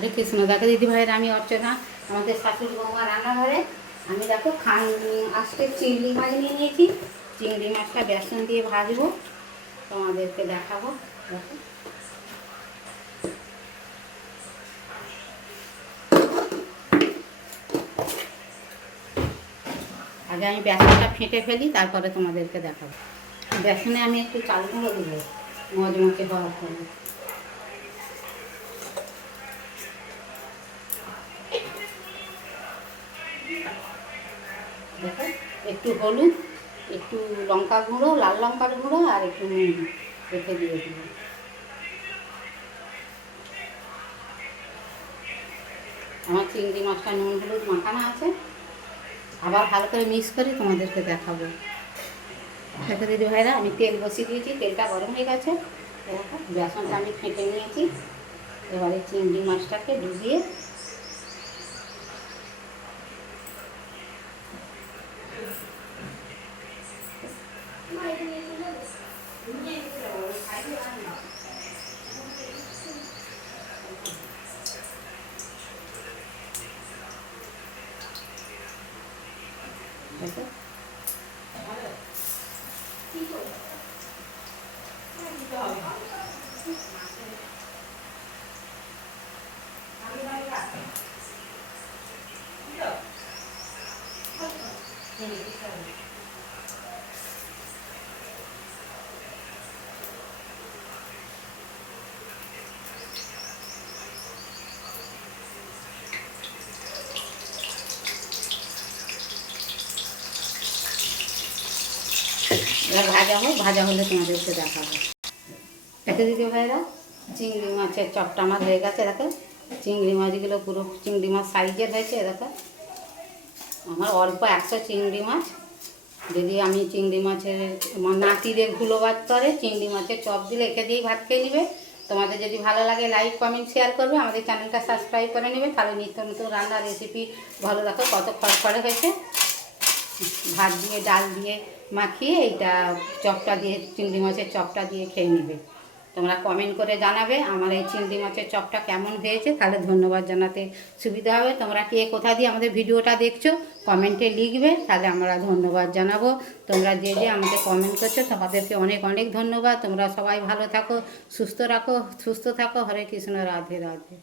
হরে কৃষ্ণ। দেখো দিদি ভাইয়ের আমি অর্চনা, আমাদের শাশুড়ি বৌমা রান্নাঘরে। আমি দেখো আজকে চিংড়ি মাছ নিয়ে নিয়েছি। চিংড়ি মাছটা বেসন দিয়ে ভাজবো, তোমাদেরকে দেখাবো। দেখো আগে আমি বেসনটা ফেটে ফেলি, তারপরে তোমাদেরকে দেখাবো। বেসনে আমি একটু চাল গুঁড়ো দেবো মচমচে হওয়ার জন্য। দেখো একটু হলুদ, একটু লঙ্কা গুঁড়ো, লাল লঙ্কার গুঁড়ো আর একটু নুন রেখে দিয়ে দেব। আমার চিংড়ি মাছটা নুন হলুদ মাখানো আছে, আবার ভালো করে মিক্স করে তোমাদেরকে দেখাবো। দেখো দিদি ভাইরা, আমি তেল বসিয়ে দিয়েছি, তেলটা গরম হয়ে গেছে। দেখো বেসনটা আমি ফেটে নিয়েছি। এবারে চিংড়ি মাছটাকে ডুবিয়ে দেখো এবার ভাজা হোক, ভাজা হলে তোমাদেরকে দেখাবো। দেখো দিদি ভাইরা, চিংড়ি মাছের চপটা আমার হয়ে গেছে। দেখো চিংড়ি মাছগুলো পুরো চিংড়ি মাছ সাইজের হয়েছে। দেখো আমার অল্প 100 চিংড়ি মাছ। যদি আমি চিংড়ি মাছের নাতিদের ধুলো বাদ করে চিংড়ি মাছের চপ দিলে একে দিয়েই ভাত খেয়ে নেবে। তোমাদের যদি ভালো লাগে লাইক কমেন্ট শেয়ার করবে, আমাদের চ্যানেলটা সাবস্ক্রাইব করে নেবে, তাহলে নিত্য নতুন রান্নার রেসিপি ভালো। দেখো কত খড়খড়ে হয়েছে। ভাত দিয়ে ডাল দিয়ে মাখিয়ে এইটা চপটা দিয়ে, চিংড়ি মাছের চপটা দিয়ে খেয়ে নেবে। তোমরা কমেন্ট করে জানাবে আমার এই চিংড়ি মাছের চপটা কেমন হয়েছে, তাহলে ধন্যবাদ জানাতে সুবিধা হবে। তোমরা কে কোথা দিয়ে আমাদের ভিডিওটা দেখছো কমেন্টে লিখবে, তাহলে আমরা ধন্যবাদ জানাবো। তোমরা যে যে আমাকে কমেন্ট করছো তোমাদেরকে অনেক অনেক ধন্যবাদ। তোমরা সবাই ভালো থাকো, সুস্থ থাকো। হরে কৃষ্ণ, রাধে রাধে।